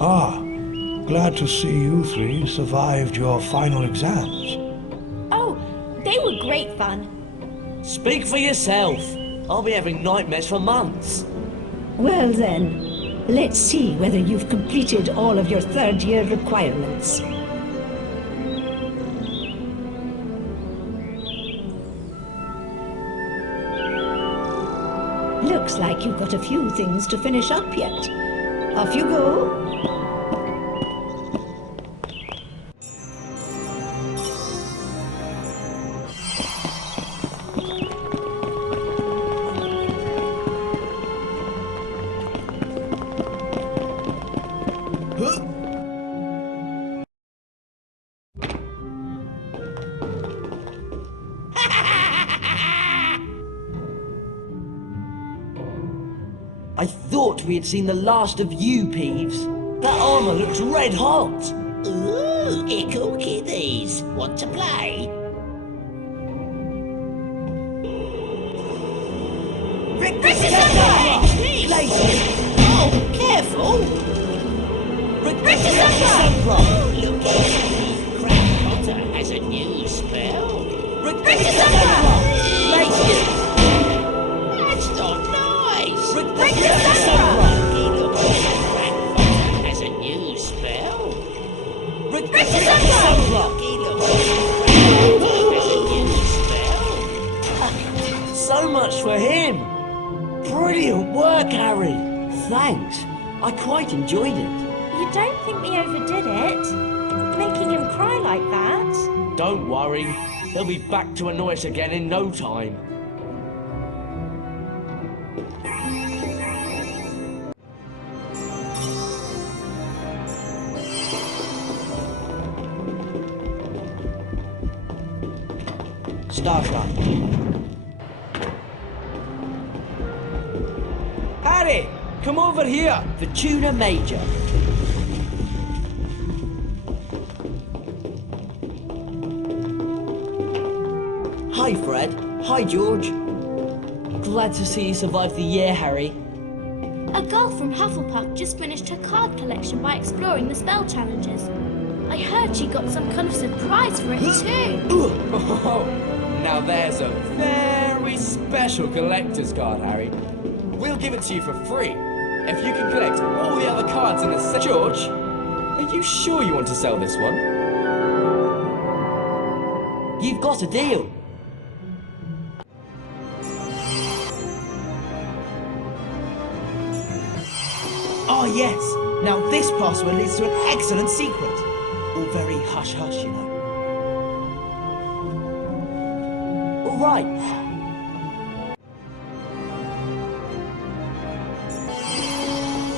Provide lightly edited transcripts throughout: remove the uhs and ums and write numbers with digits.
Ah, glad to see you three survived your final exams. Oh, they were great fun. Speak for yourself. I'll be having nightmares for months. Well then, let's see whether you've completed all of your third-year requirements. Looks like you've got a few things to finish up yet. Off you go. I thought we had seen the last of you, Peeves. That armor looks red hot. Ooh, Ickle kiddies. Want to play? Rick Rick the Sunrise! Later. Oh, careful! Rick Rick the Sunrise! Oh, look at Crack Potter has a new spell. Rick Rick the Sunrise! Later. That's not nice! Rick the Sunrise! Look at Crack Potter has a new spell. Rick Rick the Sunrise! Look at Crack Potter has a new spell. So much for him. Brilliant work, Harry. Thanks. I quite enjoyed it. You don't think we overdid it? Making him cry like that? Don't worry. He'll be back to annoy us again in no time. Start. Harry, come over here. The Tuna Major. Hi, Fred. Hi, George. Glad to see you survived the year, Harry. A girl from Hufflepuff just finished her card collection by exploring the spell challenges. I heard she got some kind of surprise for it too. Now there's a very special collector's card, Harry. We'll give it to you for free if you can collect all the other cards in the set. George, are you sure you want to sell this one? You've got a deal. Ah, yes. Now this password leads to an excellent secret. All very hush-hush, you know. All right.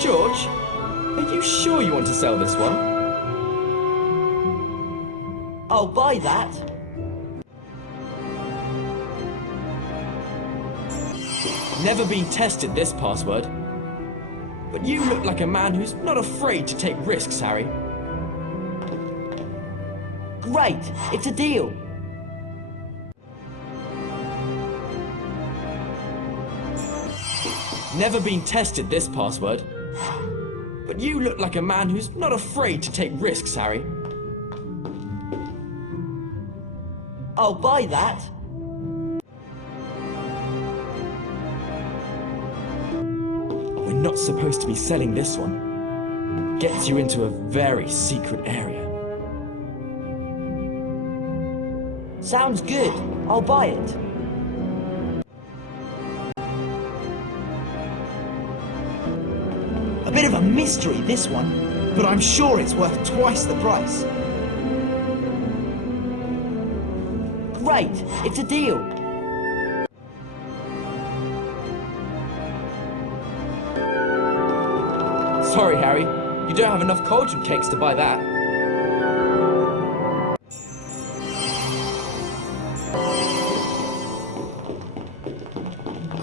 George, are you sure you want to sell this one? I'll buy that. Never been tested, this password. But you look like a man who's not afraid to take risks, Harry. Great. It's a deal. Never been tested, this password. But you look like a man who's not afraid to take risks, Harry. I'll buy that. We're not supposed to be selling this one. Gets you into a very secret area. Sounds good. I'll buy it. A bit of a mystery, this one, but I'm sure it's worth twice the price. Great. It's a deal. Sorry, Harry. You don't have enough cauldron cakes to buy that.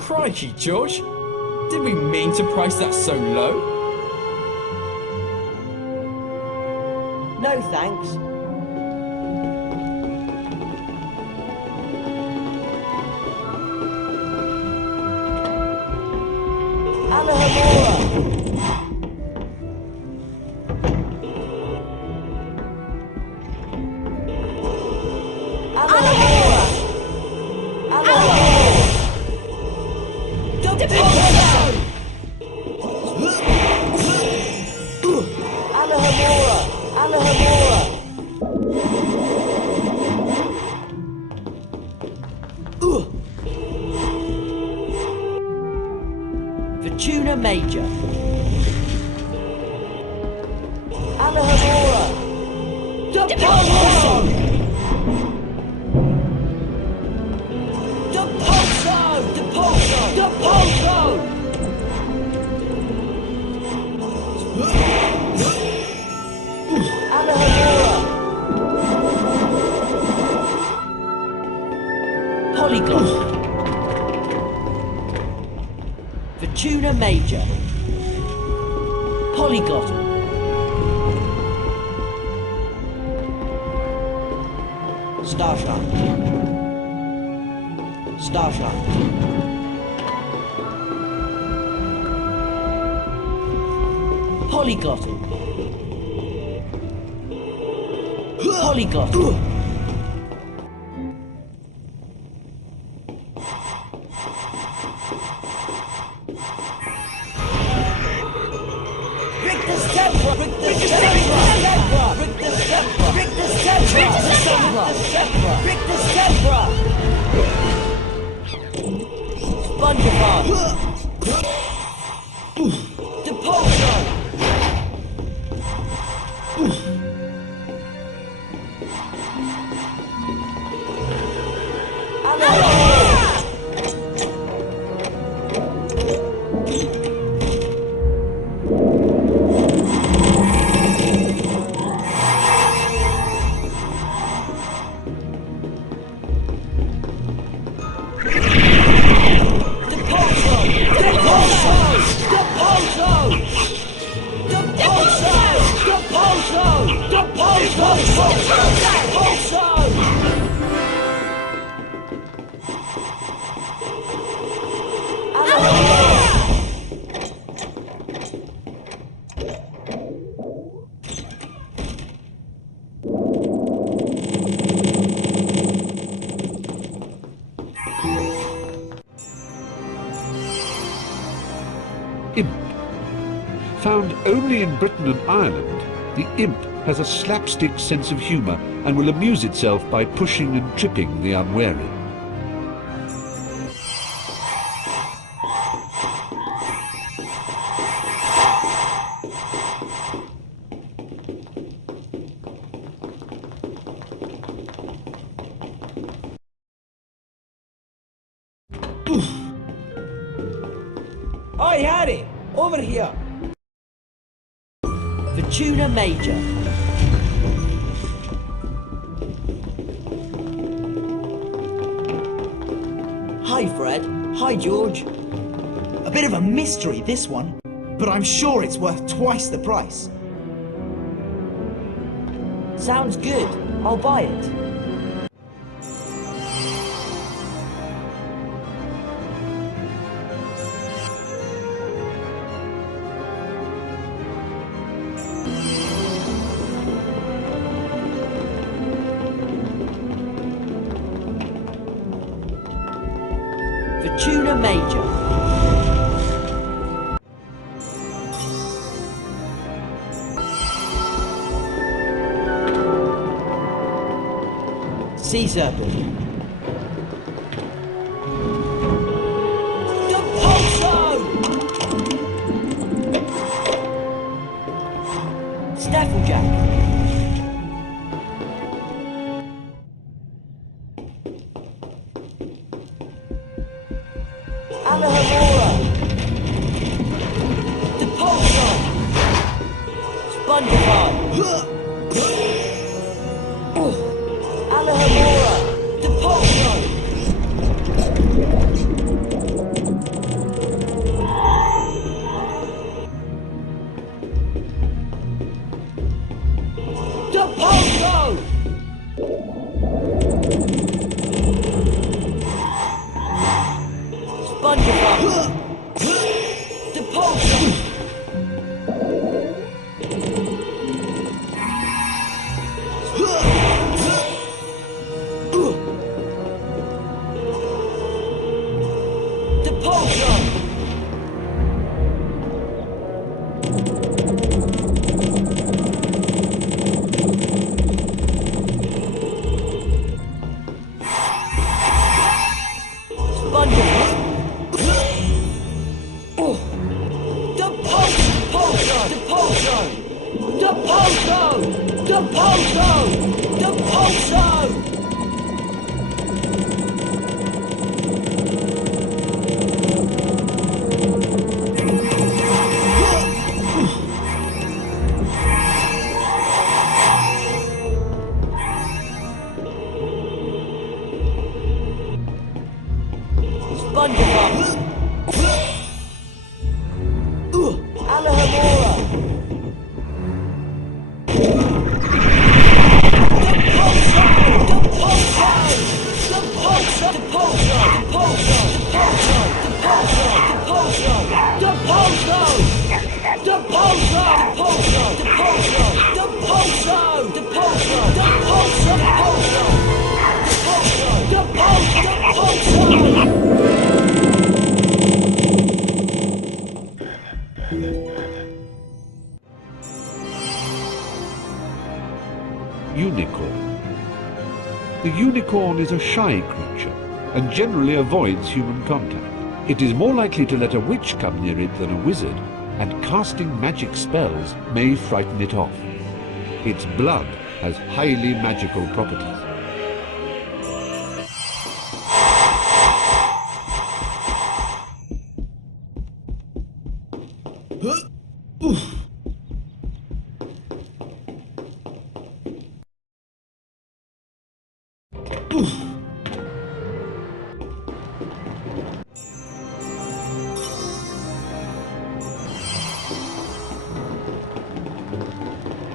Crikey, George. Did we mean to price that so low? No, thanks. Alohomora! Major. Alahamora. Depulso! Depulso! Depulso! Depulso! Alahamora. Polyglot. Fortuna Major. Polyglot. Starshine. Starshine. Polyglottal. Polyglottal. Rictus Tempra! Rictus Tempra! Rictus Tempra! Rictus Tempra! Rictus Tempra! Spongebob! Depulso! Imp. Found only in Britain and Ireland, the imp has a slapstick sense of humour and will amuse itself by pushing and tripping the unwary. Oi, Harry! Over here! Fortuna Major. Hi, Fred. Hi, George. A bit of a mystery, this one, but I'm sure it's worth twice the price. Sounds good. I'll buy it. Fortuna Major. Sea Serpent. Depulso! Snafflejack. Alahamora! Depulso! Spongebob! Alahamora! Depulso! Depulso! Spongebob! Depulso! Depulso! SpongeBob! Bunjabuff! Alahamora! Unicorn. The unicorn is a shy creature and generally avoids human contact. It is more likely to let a witch come near it than a wizard, and casting magic spells may frighten it off. Its blood has highly magical properties.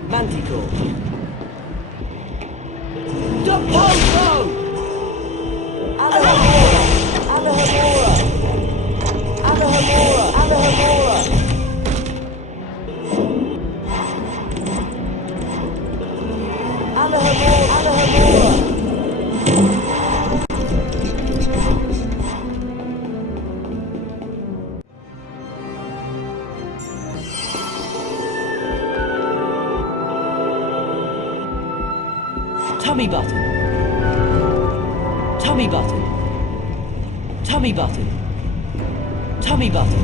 Manticore. Deposo! Alahamora! Alahamora! Alahamora! Alahamora! Alahamora! Alahamora! Tummy button. Tummy button. Tummy button. Tummy button.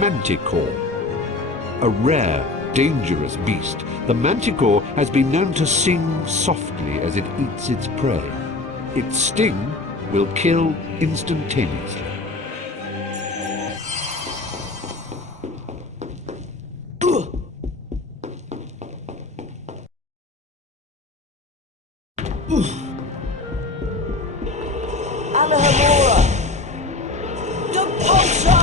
Manticore. A rare, dangerous beast, the manticore has been known to sing softly as it eats its prey. Its sting will kill instantaneously. Alahamora! Deposo!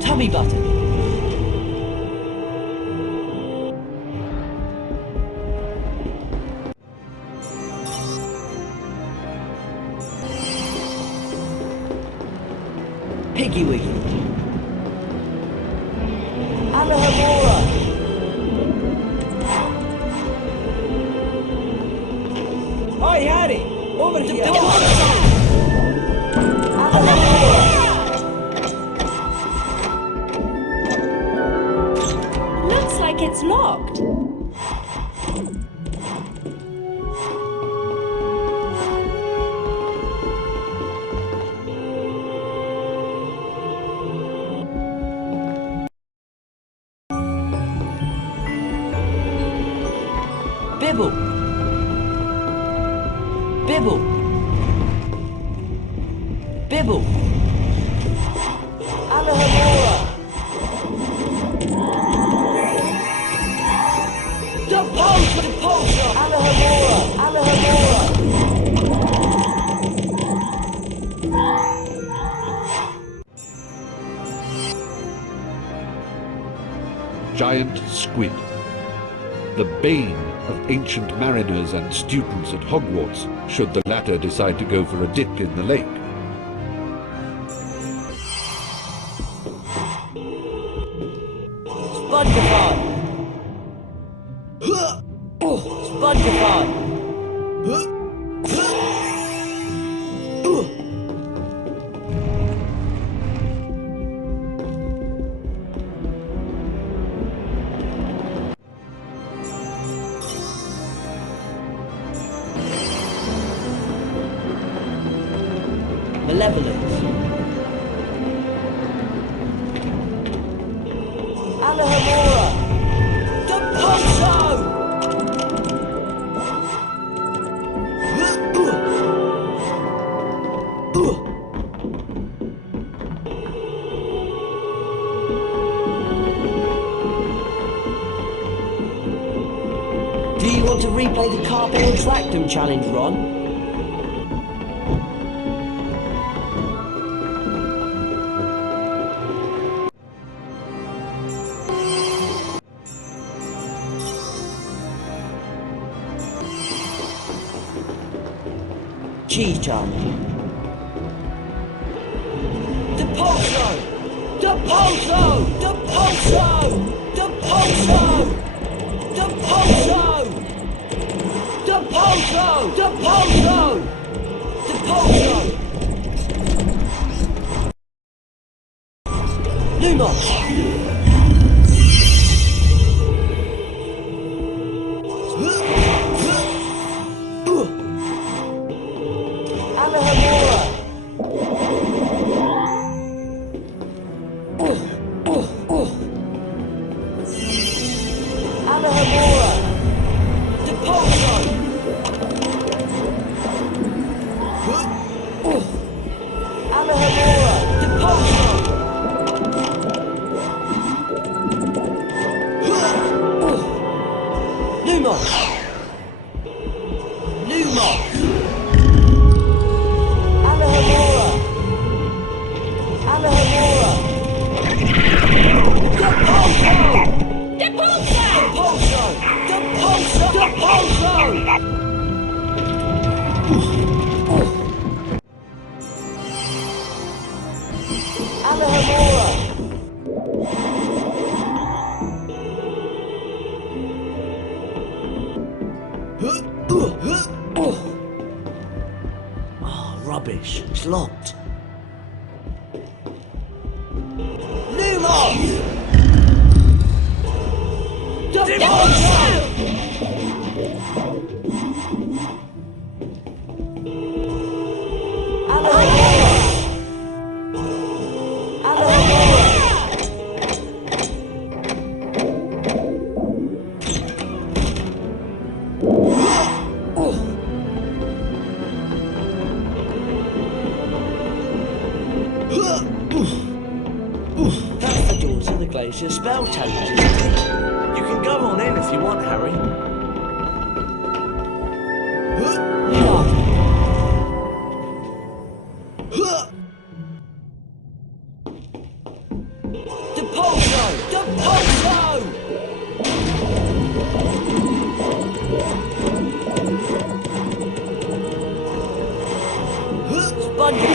Tummy button. Piggy wiggy. Alahamora! Hi, Harry! Over here! Alahamora! Looks like it's locked. Bibble! Bibble! Bibble! Alahamora! Deposo! Alahamora! Alahamora! giant squid. The bane of ancient mariners and students at Hogwarts, should the latter decide to go for a dip in the lake. Spongify! Spongify! Malevolence. Alahamora! Depulso! Do you want to replay the Carpal Tractum challenge, Ron? Cheese charmer. Depulso! Depulso! Depulso! Depulso! Depulso! Depulso! Depulso! Depulso! Lumos! Oh, rubbish. It's locked. Lumos! That's the door to the glacier spell challenge, isn't it? You can go on in if you want, Harry. Depulso! Depulso! Sponge!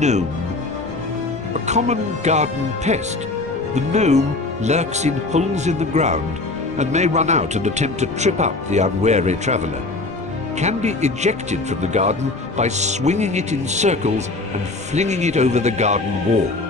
Gnome. A common garden pest, the gnome lurks in holes in the ground and may run out and attempt to trip up the unwary traveller, can be ejected from the garden by swinging it in circles and flinging it over the garden wall.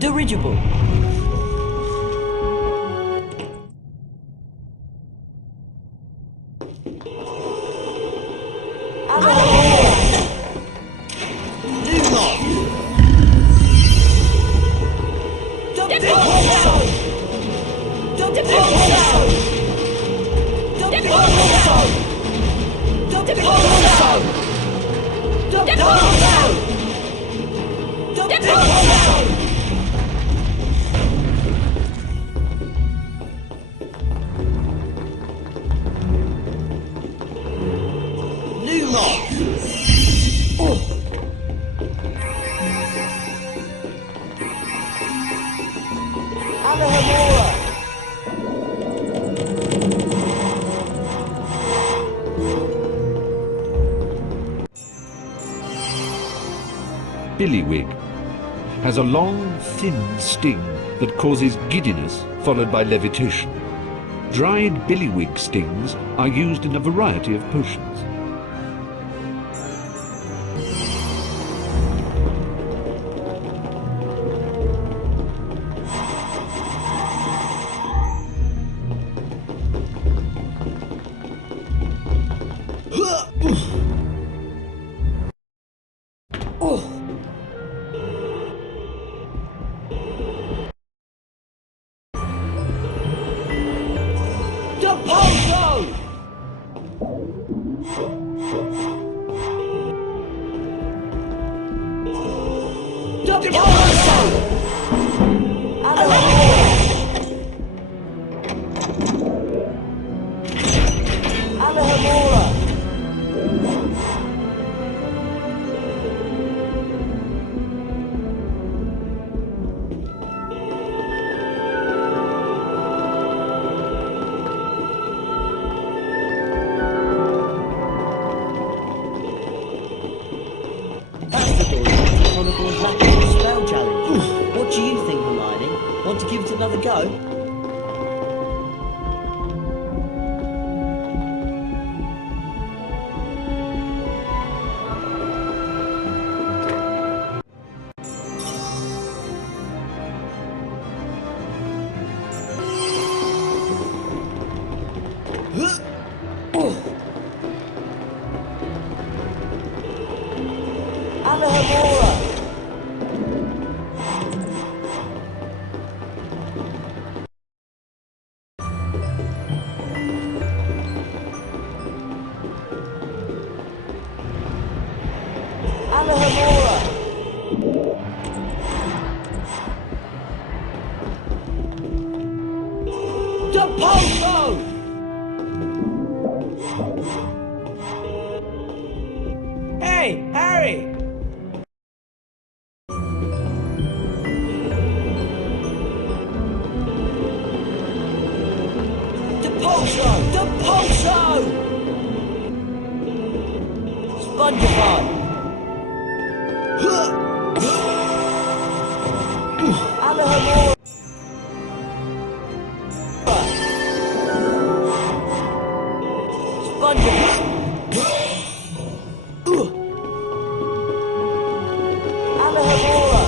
Dirigible. Billywig has a long, thin sting that causes giddiness followed by levitation. Dried billywig stings are used in a variety of potions. Spell challenge. What do you think, Hermione? Want to give it another go? Hey, Harry! Depulso! Spongebob! Alahomora! Spongebob! Alahomora!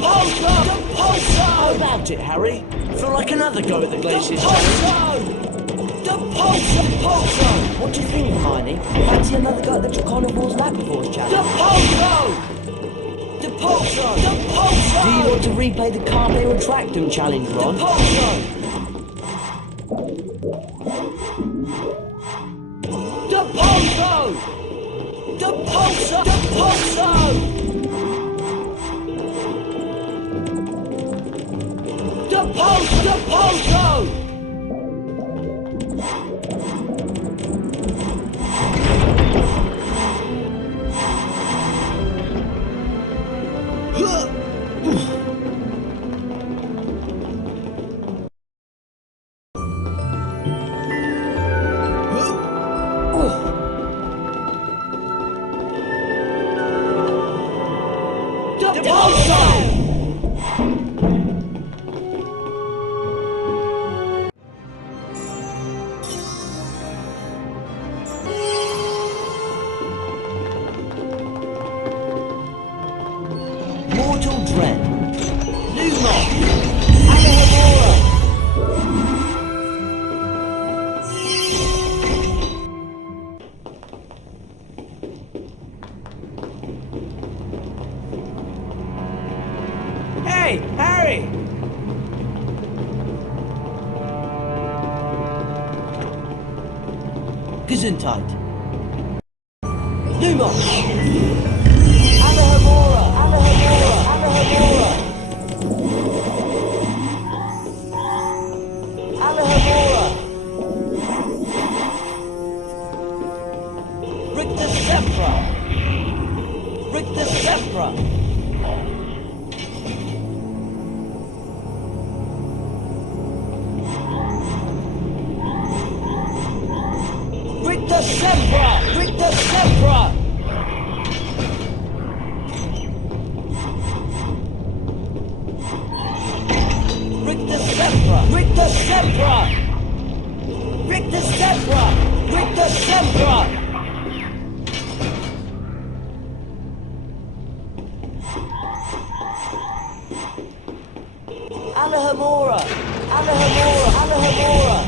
How about it, Harry? Feel like another go at the Glacier Challenge? What do you think, Hermione? Fancy another go at the Carnivore's Lapivores Challenge? Do you want to replay the Carpe Retractum Challenge, Ron? Mortal Dread. Lumos. Alohomora. Hey, Harry! Gesundheit. Lumos. Alohomora. Alohomora. Alohomora. Alohomora. Rictus Sempra. Rictus Sempra. Rictus Sempra. Rictus Sempra. Rictus Sempra! Rictus Sempra! Rictus Sempra! Rictus Sempra! Alohomora! Alohomora! Alohomora!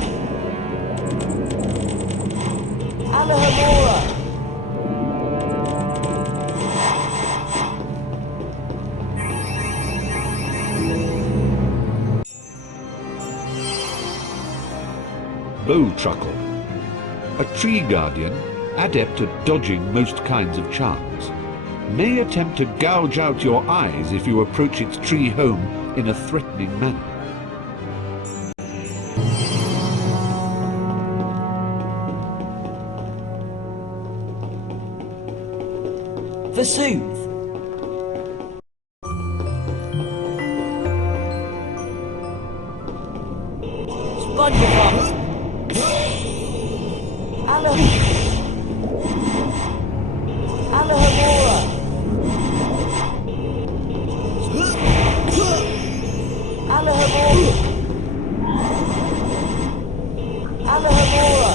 Alohomora! Bowtruckle. A tree guardian, adept at dodging most kinds of charms, may attempt to gouge out your eyes if you approach its tree home in a threatening manner. Versoothe. Spongebob. Alohomora. Alohomora. Alohomora.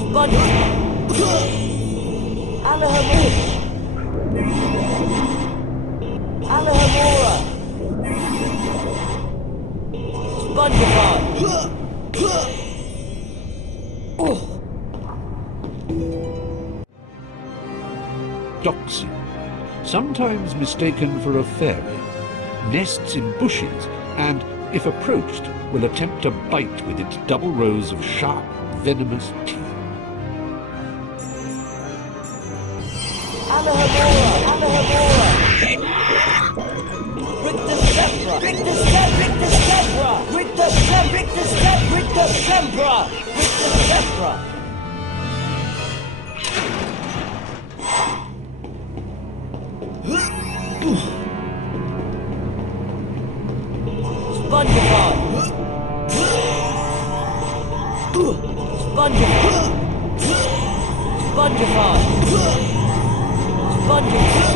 Spongebob. Alohomora. Alohomora. Spongebob. Doxy, sometimes mistaken for a fairy, nests in bushes and, if approached, will attempt to bite with its double rows of sharp, venomous teeth. Alohomora. Alohomora. Rictus Sempra. Rictus Sempra. Rictus Sempra. Rictus Sempra. Rictus Sempra. Rictus Sempra. Rictus Sempra. Spongebob. Spongebob. Spongebob. Spongebob.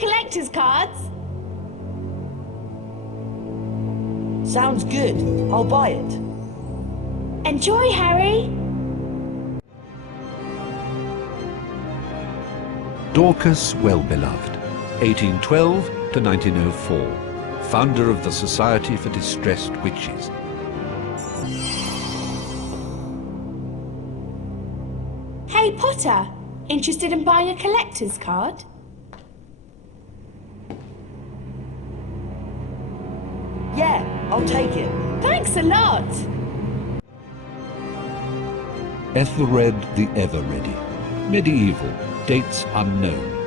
collector's cards? Sounds good. I'll buy it. Enjoy, Harry. Dorcas Wellbeloved, 1812 to 1904, founder of the Society for Distressed Witches. Hey, Potter. Interested in buying a collector's card? Yeah, I'll take it. Thanks a lot. Ethelred the Ever-Ready, medieval, dates unknown.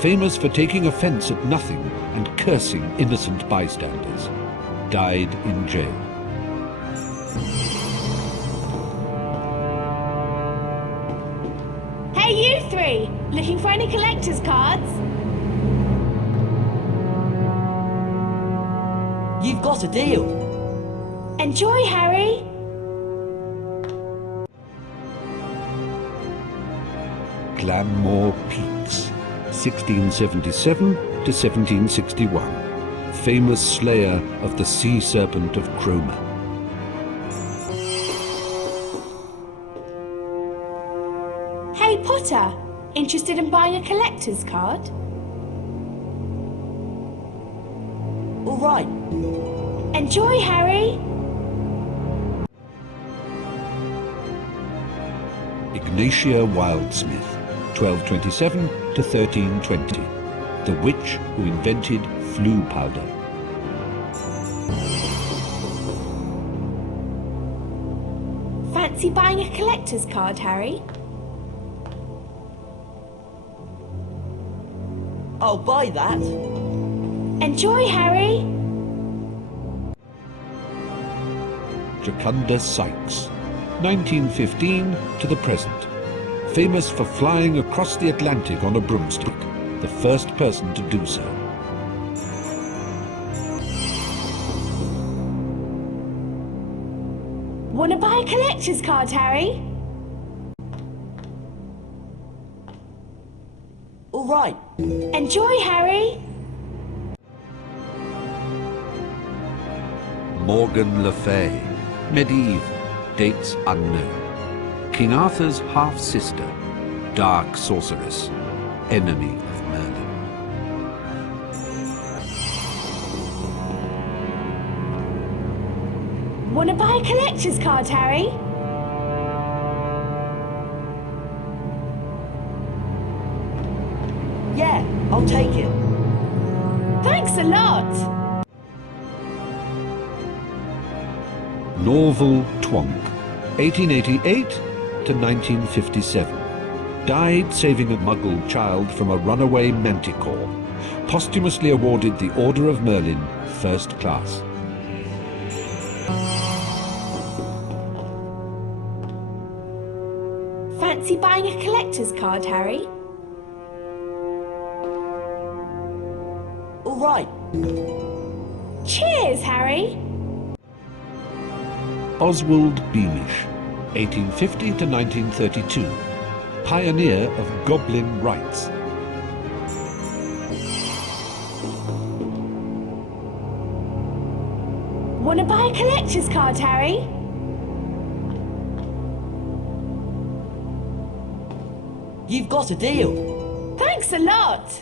Famous for taking offence at nothing and cursing innocent bystanders. Died in jail. Hey, you three. Looking for any collector's cards? You've got a deal. Enjoy, Harry. Glanmore Peaks, 1677 to 1761. Famous slayer of the sea serpent of Cromer. Hey, Potter. Interested in buying a collector's card? All right. Enjoy, Harry. Ignatia Wildsmith, 1227 to 1320. The witch who invented flue powder. Fancy buying a collector's card, Harry? I'll buy that. Enjoy, Harry. Jocunda Sykes, 1915 to the present. Famous for flying across the Atlantic on a broomstick, the first person to do so. Wanna buy a collector's card, Harry? All right. Enjoy, Harry. Morgan Le Fay, medieval, dates unknown. King Arthur's half-sister, dark sorceress, enemy of Merlin. Wanna buy a collector's card, Harry? Yeah, I'll take it. Thanks a lot. Norval Twonk, 1888 to 1957. Died saving a Muggle child from a runaway manticore. Posthumously awarded the Order of Merlin, First Class. Fancy buying a collector's card, Harry? All right. Cheers, Harry. Oswald Beamish, 1850 to 1932. Pioneer of Goblin rights. Wanna buy a collector's card, Harry? You've got a deal. Thanks a lot.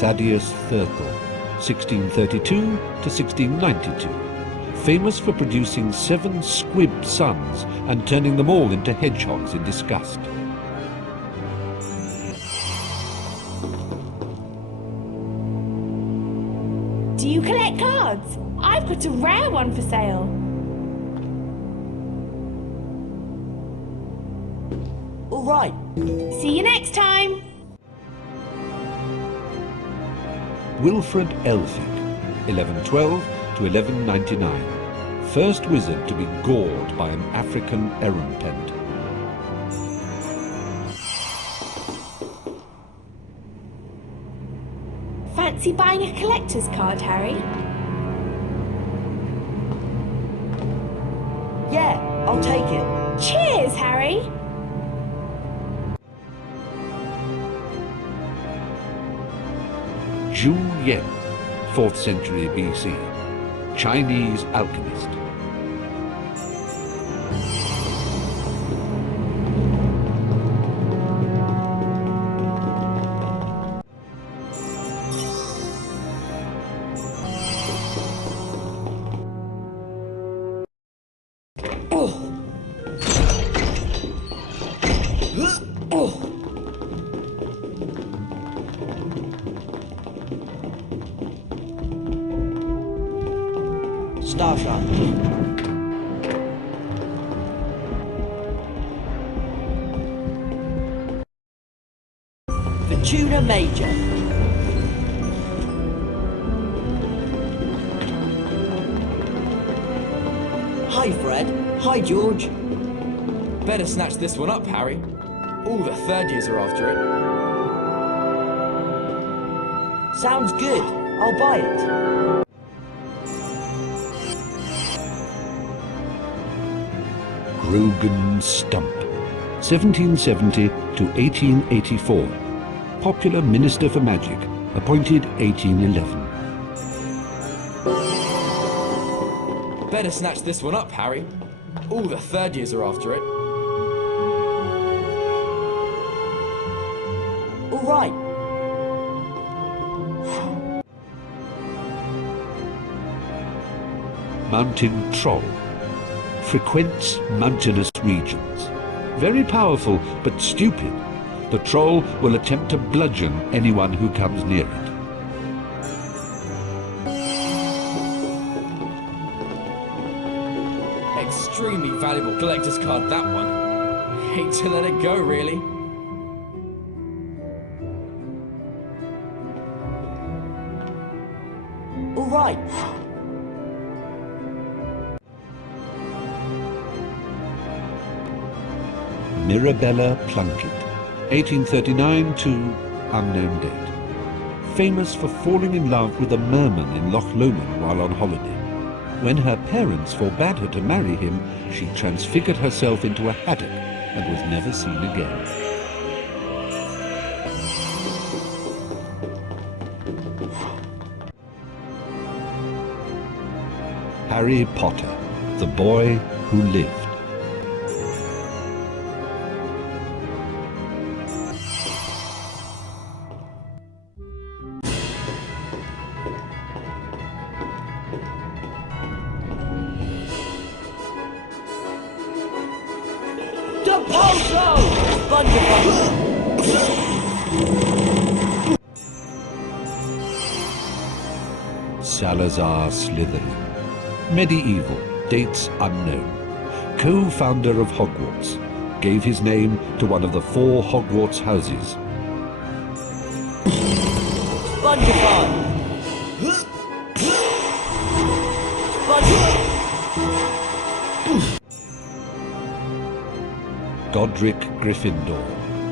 Thaddeus Thurtle, 1632 to 1692. Famous for producing 7 squib sons and turning them all into hedgehogs in disgust. Do you collect cards? I've got a rare one for sale. All right. See you next time. Wilfred Elphick, 1112 to 1199. First wizard to be gored by an African erumpent. Fancy buying a collector's card, Harry? Yeah, I'll take it. Cheers, Harry. Zhu Yen, 4th century BC, Chinese alchemist. Starshot. Fortuna Major. Hi, Fred. Hi, George. Better snatch this one up, Harry. All the third years are after it. Sounds good. I'll buy it. Grogan Stump, 1770 to 1884. Popular Minister for Magic, appointed 1811. Better snatch this one up, Harry. All the third years are after it. All right. Mountain Troll. Frequents mountainous regions. Very powerful, but stupid. The troll will attempt to bludgeon anyone who comes near it. Extremely valuable collector's card, that one. Hate to let it go, really. All right. Mirabella Plunkett, 1839 to unknown date. Famous for falling in love with a merman in Loch Lomond while on holiday. When her parents forbade her to marry him, she transfigured herself into a haddock and was never seen again. Harry Potter, the boy who lived. Salazar Slytherin. Medieval, dates unknown. Co-founder of Hogwarts. Gave his name to one of the 4 Hogwarts houses. SpongeBob. SpongeBob. Godric Gryffindor.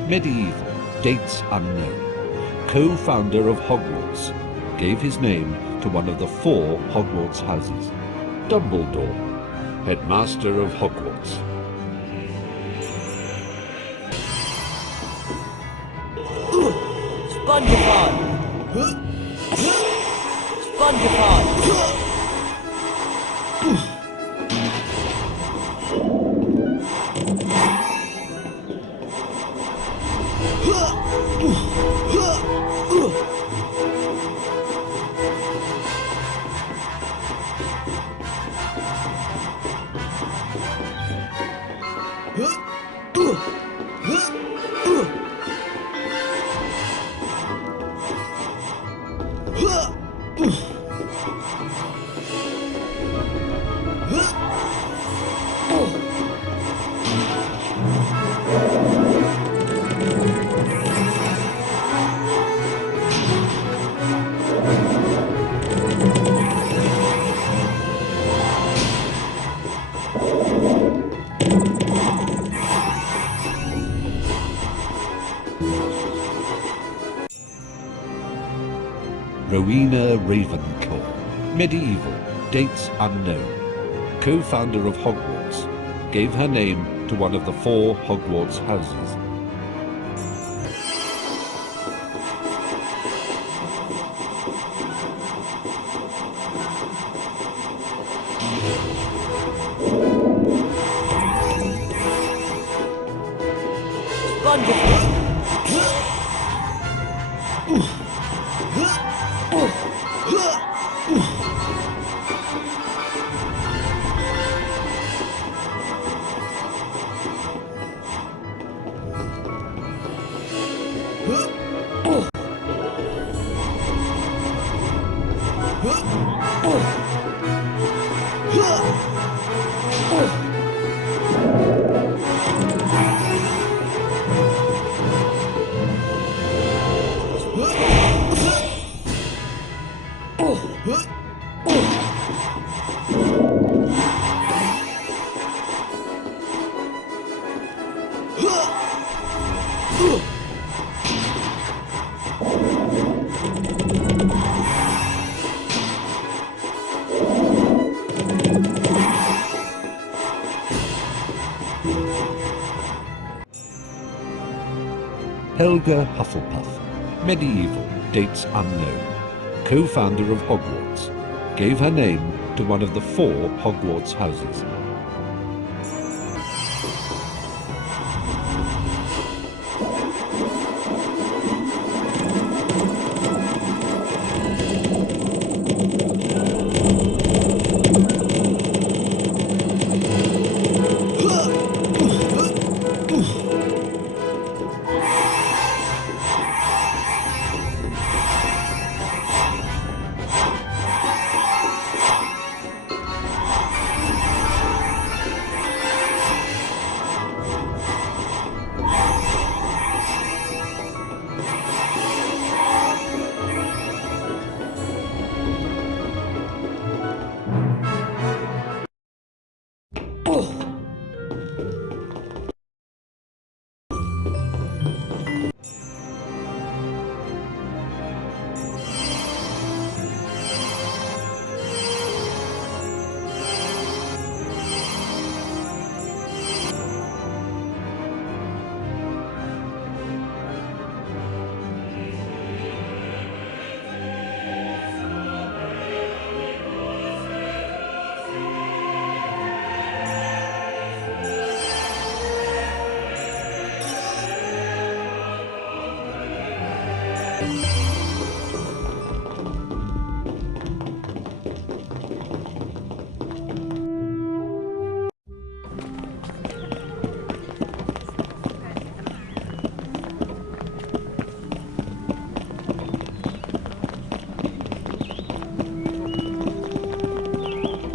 Medieval, dates unknown. Co-founder of Hogwarts. Gave his name to one of the 4 Hogwarts houses. Dumbledore, headmaster of Hogwarts. SpongeBob. SpongeBob. Rowena Ravenclaw. Medieval, dates unknown. Co-founder of Hogwarts. Gave her name to one of the 4 Hogwarts houses. Helga Hufflepuff, medieval, dates unknown, co-founder of Hogwarts, gave her name to one of the 4 Hogwarts houses.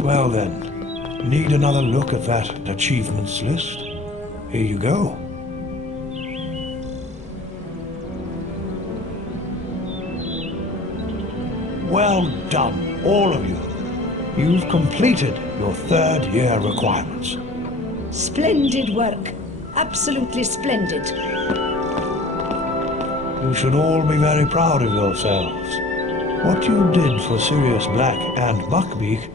Well then, need another look at that achievements list? Here you go. Well done, all of you. You've completed your 3rd year requirements. Splendid work. Absolutely splendid. You should all be very proud of yourselves. What you did for Sirius Black and Buckbeak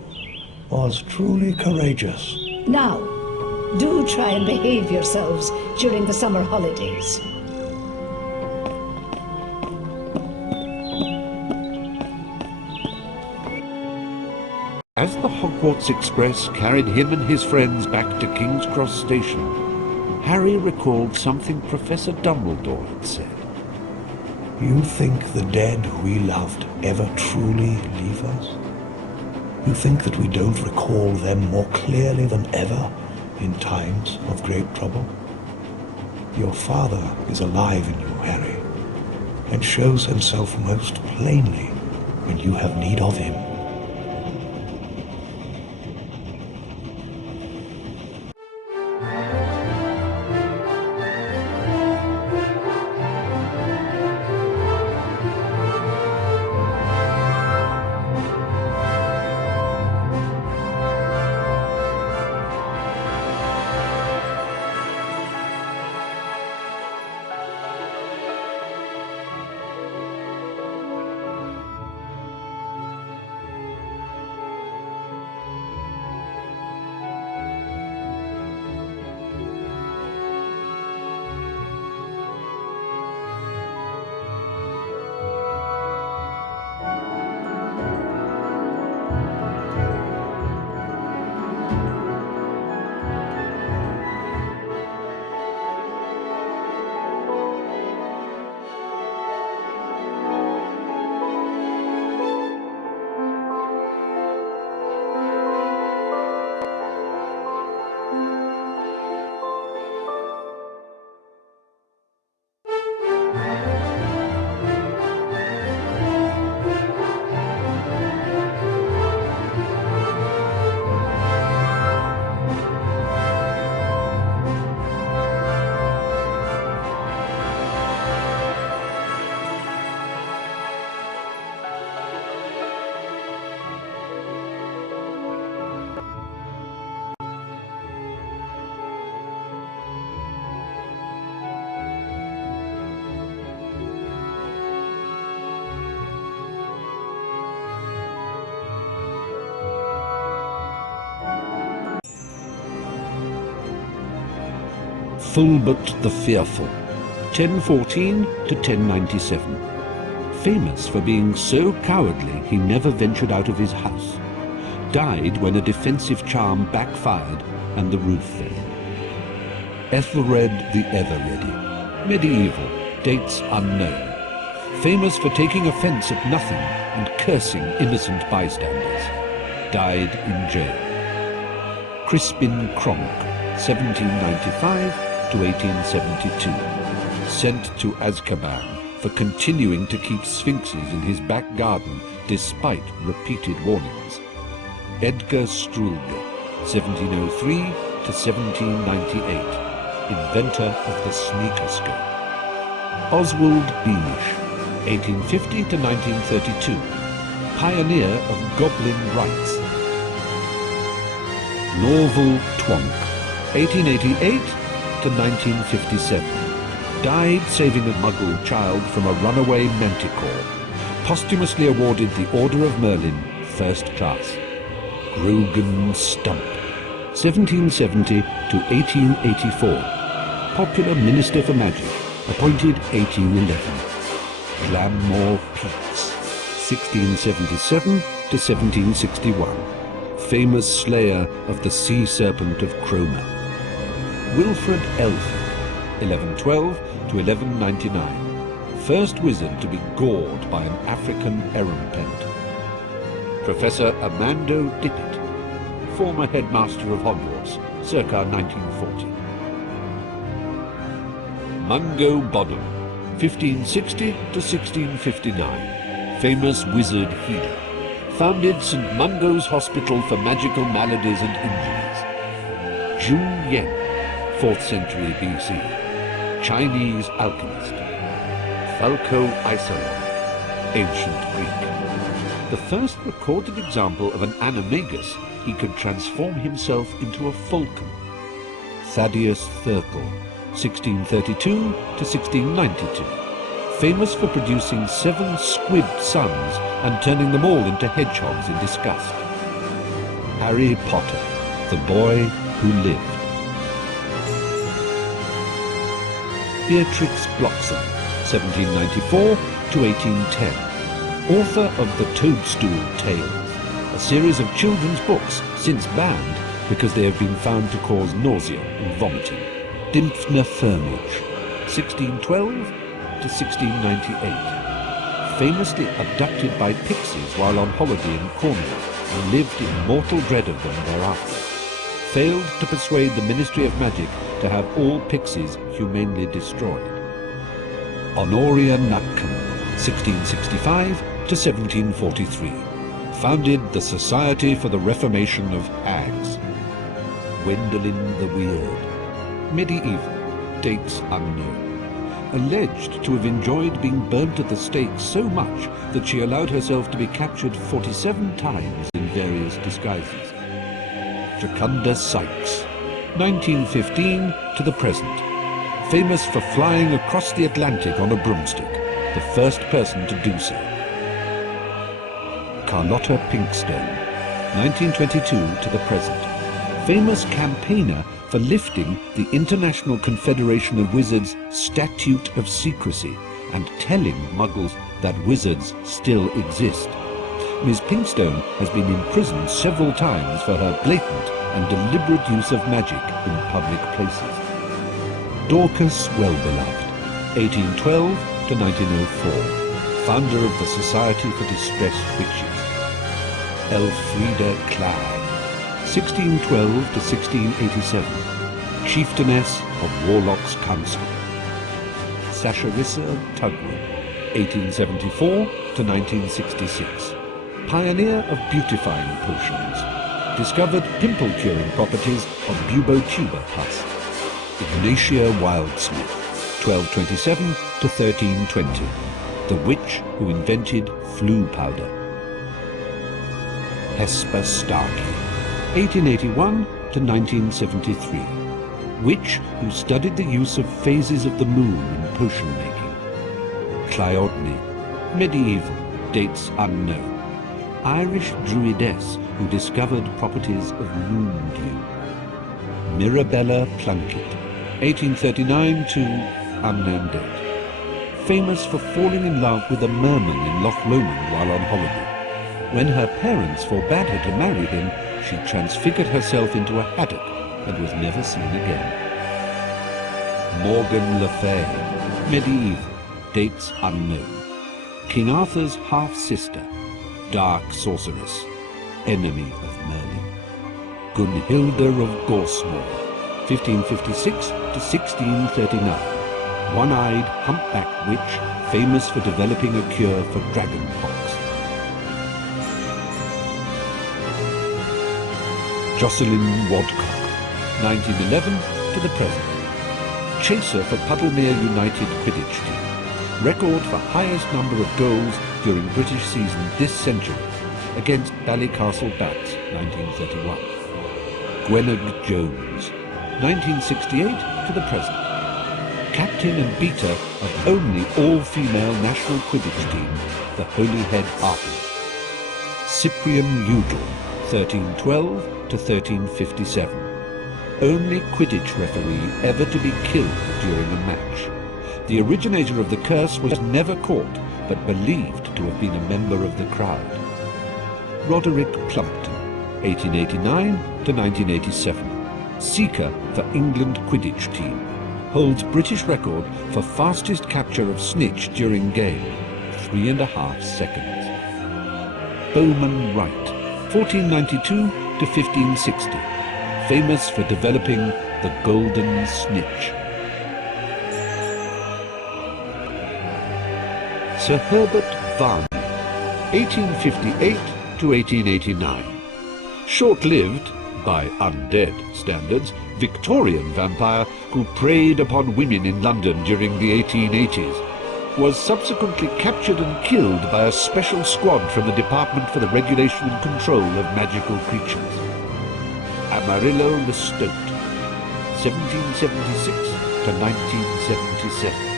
was truly courageous. Now, do try and behave yourselves during the summer holidays. As the Hogwarts Express carried him and his friends back to King's Cross Station, Harry recalled something Professor Dumbledore had said. You think the dead we loved ever truly leave us? You think that we don't recall them more clearly than ever in times of great trouble? Your father is alive in you, Harry, and shows himself most plainly when you have need of him. Fulbert the Fearful, 1014 to 1097. Famous for being so cowardly he never ventured out of his house. Died when a defensive charm backfired and the roof fell. Ethelred the Ever-Ready, medieval, dates unknown. Famous for taking offence at nothing and cursing innocent bystanders. Died in jail. Crispin Cronk, 1795 to 1872. Sent to Azkaban for continuing to keep sphinxes in his back garden despite repeated warnings. Edgar Struldr, 1703 to 1798. Inventor of the sneakerscope. Oswald Beamish, 1850 to 1932. Pioneer of goblin rites. Norval Twonk, 1888 to 1957. Died saving a Muggle child from a runaway manticore. Posthumously awarded the Order of Merlin, first class. Grogan Stump, 1770 to 1884. Popular Minister for Magic, appointed 1811. Glamour Peaks, 1677 to 1761. Famous slayer of the sea serpent of Cromer. Wilfred Elford, 1112 to 1199. First wizard to be gored by an African erumpent. Professor Amando Dippet, former headmaster of Hogwarts, circa 1940. Mungo Bonham, 1560 to 1659. Famous wizard healer. Founded St. Mungo's Hospital for Magical Maladies and Injuries. Zhu Yen, 4th century BC. Chinese alchemist. Falco Isolon, ancient Greek. The first recorded example of an animagus, he could transform himself into a falcon. Thaddeus Thurkel, 1632 to 1692. Famous for producing 7 squibbed sons and turning them all into hedgehogs in disgust. Harry Potter, the boy who lived. Beatrix Bloxham, 1794 to 1810. Author of The Toadstool Tales, a series of children's books since banned because they have been found to cause nausea and vomiting. Dymphna Firmage, 1612 to 1698. Famously abducted by pixies while on holiday in Cornwall and lived in mortal dread of them thereafter. Failed to persuade the Ministry of Magic to have all pixies humanely destroyed. Honoria Nutcombe, 1665 to 1743. Founded the Society for the Reformation of Hags. Gwendolen the Weird, medieval, dates unknown. Alleged to have enjoyed being burnt at the stake so much that she allowed herself to be captured 47 times in various disguises. Jacunda Sykes, 1915 to the present. Famous for flying across the Atlantic on a broomstick, the first person to do so. Carlotta Pinkstone, 1922 to the present. Famous campaigner for lifting the International Confederation of Wizards' Statute of Secrecy and telling Muggles that wizards still exist. Ms. Pinkstone has been imprisoned several times for her blatant and deliberate use of magic in public places. Dorcas Wellbeloved, 1812 to 1904, founder of the Society for Distressed Witches. Elfrida Clyde, 1612 to 1687, chieftainess of Warlock's Council. Sasharissa Tugwell, 1874 to 1966, pioneer of beautifying potions. Discovered pimple-curing properties of bubotuber pus. Ignatia Wildsmith, 1227 to 1320, the witch who invented flue powder. Hesper Starkey, 1881 to 1973, witch who studied the use of phases of the moon in potion making. Cleodne, medieval, dates unknown, Irish druidess who discovered properties of moon dew. Mirabella Plunkett, 1839 to unknown date. Famous for falling in love with a merman in Loch Lomond while on holiday. When her parents forbade her to marry him, she transfigured herself into a haddock and was never seen again. Morgan Le Fay, medieval, dates unknown. King Arthur's half-sister, dark sorceress, enemy of Merlin. Gunhilda of Gorsmore, 1556 to 1639. One-eyed, humpbacked witch, famous for developing a cure for dragonpox. Jocelyn Wadcock, 1911 to the present. Chaser for Puddlemere United Quidditch team. Record for highest number of goals during British season this century against Ballycastle Bats, 1931. Gwennog Jones, 1968 to the present. Captain and beater of only all-female national Quidditch team, the Holyhead Harpies. Cyprian Udall, 1312 to 1357. Only Quidditch referee ever to be killed during a match. The originator of the curse was never caught, but believed to have been a member of the crowd. Roderick Plumpton, 1889 to 1987. Seeker for England Quidditch team. Holds British record for fastest capture of snitch during game, 3.5 seconds. Bowman Wright, 1492 to 1560. Famous for developing the golden snitch. Sir Herbert Varney, 1858 to 1889. Short-lived, by undead standards, Victorian vampire who preyed upon women in London during the 1880s, was subsequently captured and killed by a special squad from the Department for the Regulation and Control of Magical Creatures. Amarillo Lestat, 1776 to 1977.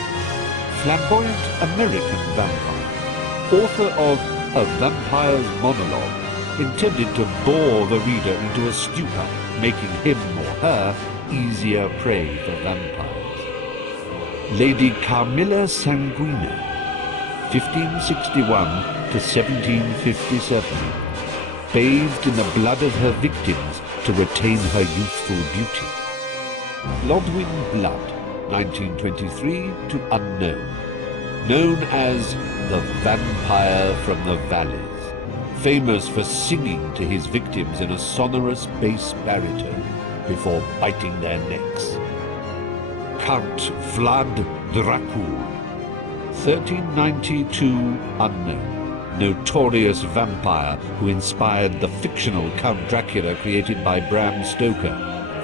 Flamboyant American vampire, author of A Vampire's Monologue, intended to bore the reader into a stupor, making him or her easier prey for vampires. Lady Carmilla Sanguina, 1561 to 1757, bathed in the blood of her victims to retain her youthful beauty. Lodwyn Blood, 1923 to unknown, known as the Vampire from the Valleys. Famous for singing to his victims in a sonorous bass baritone before biting their necks. Count Vlad Dracul, 1392 unknown. Notorious vampire who inspired the fictional Count Dracula created by Bram Stoker,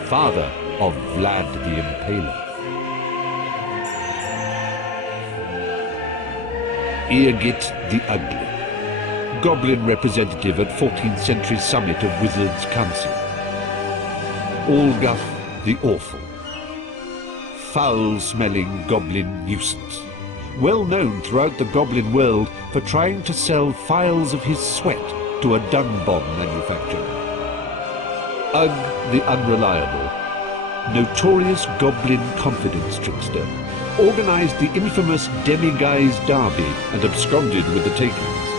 father of Vlad the Impaler. Eargit the Ugly, goblin representative at 14th century summit of Wizards' Council. Olguff the Awful, foul-smelling goblin nuisance, well known throughout the goblin world for trying to sell phials of his sweat to a dung bomb manufacturer. Ugg the Unreliable, notorious goblin confidence trickster, organized the infamous Demiguise Derby and absconded with the takings.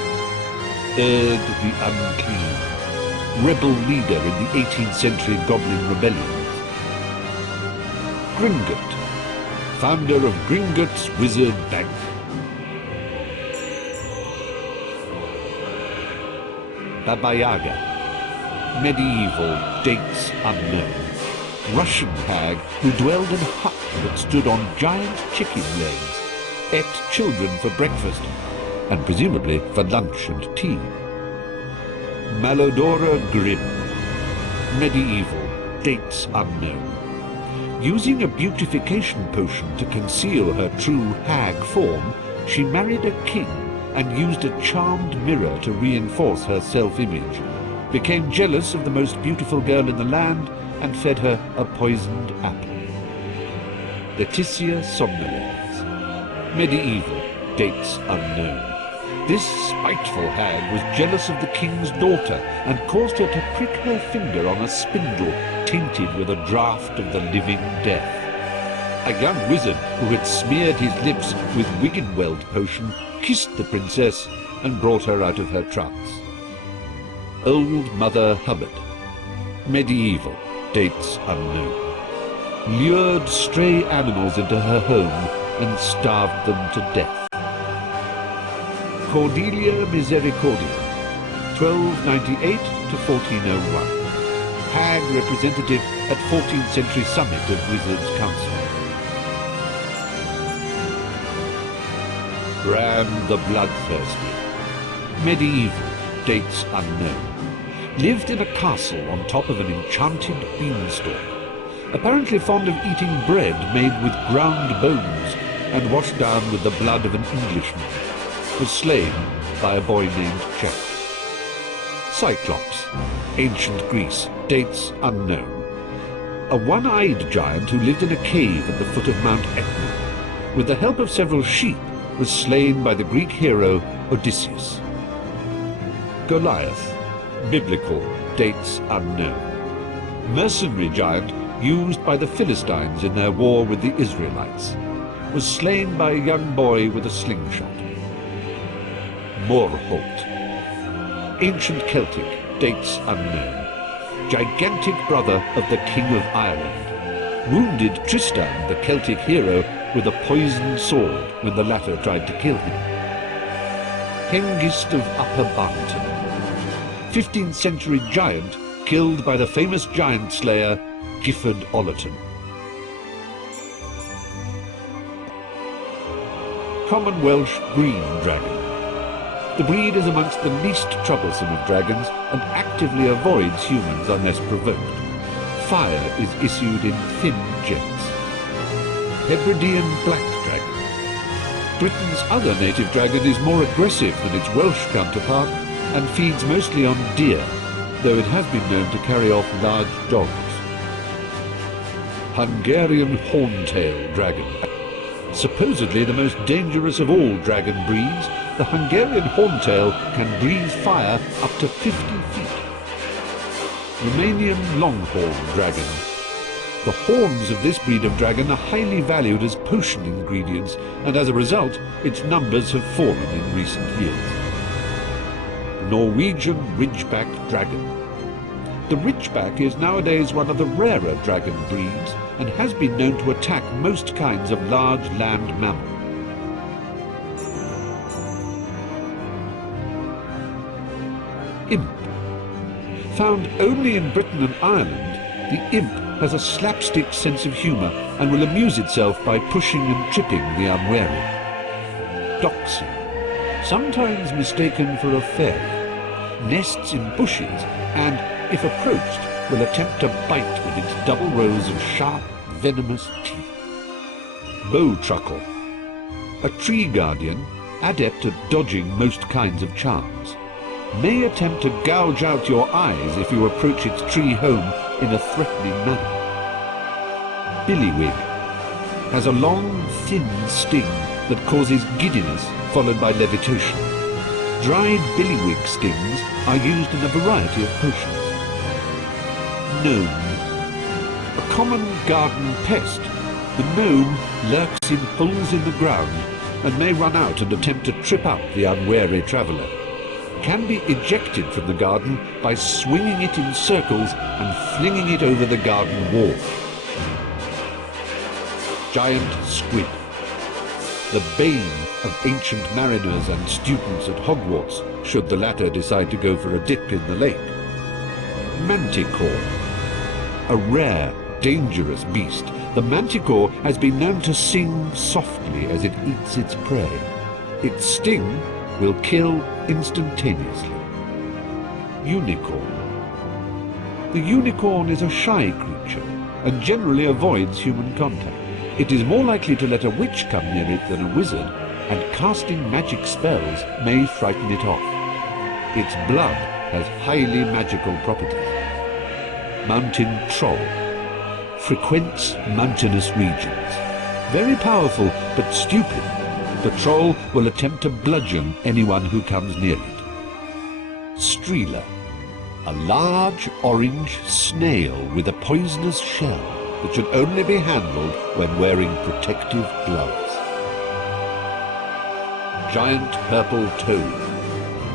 Erg the Unclean, rebel leader in the 18th century Goblin rebellions. Gringotts, founder of Gringotts Wizard Bank. Baba Yaga, medieval, dates unknown. Russian hag who dwelled in a hut that stood on giant chicken legs, ate children for breakfast, and presumably for lunch and tea. Malodora Grimm, medieval, dates unknown. Using a beautification potion to conceal her true hag form, she married a king and used a charmed mirror to reinforce her self-image, became jealous of the most beautiful girl in the land, and fed her a poisoned apple. Laetitia Somnolens, medieval, dates unknown. This spiteful hag was jealous of the king's daughter and caused her to prick her finger on a spindle tainted with a draught of the living death. A young wizard who had smeared his lips with Wiggenweld potion kissed the princess and brought her out of her trance. Old Mother Hubbard. Medieval, dates unknown. Lured stray animals into her home and starved them to death. Cordelia Misericordia, 1298 to 1401. Hag representative at 14th century summit of Wizards' Council. Bran the Bloodthirsty. Medieval, dates unknown. Lived in a castle on top of an enchanted beanstalk. Apparently fond of eating bread made with ground bones and washed down with the blood of an Englishman. Was slain by a boy named Jack. Cyclops. Ancient Greece, dates unknown. A one-eyed giant who lived in a cave at the foot of Mount Etna. With the help of several sheep, was slain by the Greek hero Odysseus. Goliath. Biblical, dates unknown. Mercenary giant used by the Philistines in their war with the Israelites. Was slain by a young boy with a slingshot. Morholt. Ancient Celtic, dates unknown. Gigantic brother of the King of Ireland. Wounded Tristan, the Celtic hero, with a poisoned sword when the latter tried to kill him. Hengist of Upper Barnton. 15th century giant killed by the famous giant slayer Gifford Ollerton. Common Welsh green dragon. The breed is amongst the least troublesome of dragons and actively avoids humans unless provoked. Fire is issued in thin jets. Hebridean black dragon. Britain's other native dragon is more aggressive than its Welsh counterpart and feeds mostly on deer, though it has been known to carry off large dogs. Hungarian horntail dragon. Supposedly the most dangerous of all dragon breeds, the Hungarian horntail can breathe fire up to 50 feet. Romanian longhorn dragon. The horns of this breed of dragon are highly valued as potion ingredients, and as a result, its numbers have fallen in recent years. Norwegian ridgeback dragon. The ridgeback is nowadays one of the rarer dragon breeds and has been known to attack most kinds of large land mammal. Imp. Found only in Britain and Ireland, the imp has a slapstick sense of humour and will amuse itself by pushing and tripping the unwary. Doxy. Sometimes mistaken for a fairy. Nests in bushes and, if approached, will attempt to bite with its double rows of sharp, venomous teeth. Bowtruckle. A tree guardian, adept at dodging most kinds of charms. May attempt to gouge out your eyes if you approach its tree home in a threatening manner. Billywig. Has a long, thin sting that causes giddiness followed by levitation. Dried billywig stings are used in a variety of potions. Gnome. A common garden pest, the gnome lurks in holes in the ground and may run out and attempt to trip up the unwary traveller. Can be ejected from the garden by swinging it in circles and flinging it over the garden wall. Giant squid. The bane of ancient mariners and students at Hogwarts, should the latter decide to go for a dip in the lake. Manticore. A rare, dangerous beast, the manticore has been known to sing softly as it eats its prey. Its sting will kill instantaneously. Unicorn. The unicorn is a shy creature and generally avoids human contact. It is more likely to let a witch come near it than a wizard, and casting magic spells may frighten it off. Its blood has highly magical properties. Mountain troll. Frequents mountainous regions. Very powerful but stupid. The troll will attempt to bludgeon anyone who comes near it. Streeler. A large orange snail with a poisonous shell that should only be handled when wearing protective gloves. Giant purple toad.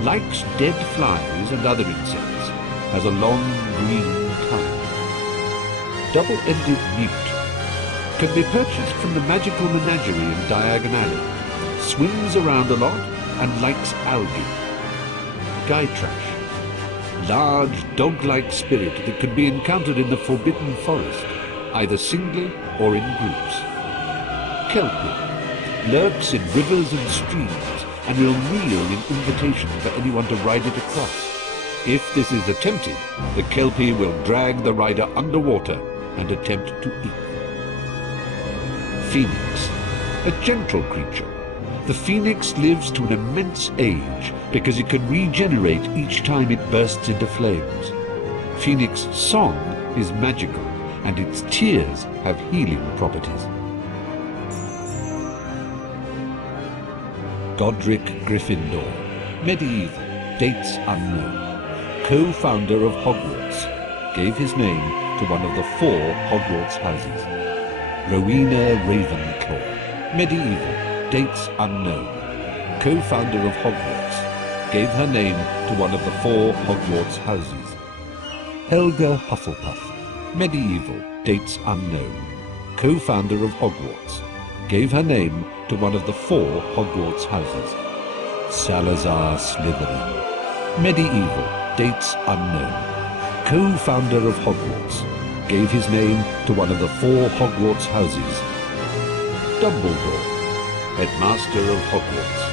Likes dead flies and other insects. Has a long green tongue. Double-ended newt. Can be purchased from the magical menagerie in Diagon Alley. Swims around a lot and likes algae. Gytrash. Large dog-like spirit that can be encountered in the Forbidden Forest, either singly or in groups. Kelpie. Lurks in rivers and streams and will kneel in invitation for anyone to ride it across. If this is attempted, the Kelpie will drag the rider underwater and attempt to eat them. Phoenix. A gentle creature. The phoenix lives to an immense age because it can regenerate each time it bursts into flames. Phoenix song is magical and its tears have healing properties. Godric Gryffindor. Medieval. Dates unknown. Co-founder of Hogwarts. Gave his name to one of the 4 Hogwarts houses. Rowena Ravenclaw. Medieval. Dates unknown. Co-founder of Hogwarts. Gave her name to one of the 4 Hogwarts houses. Helga Hufflepuff. Medieval. Dates unknown. Co-founder of Hogwarts. Gave her name to one of the 4 Hogwarts houses. Salazar Slytherin. Medieval. Dates unknown. Co-founder of Hogwarts. Gave his name to one of the 4 Hogwarts houses. Dumbledore. Headmaster of Hogwarts.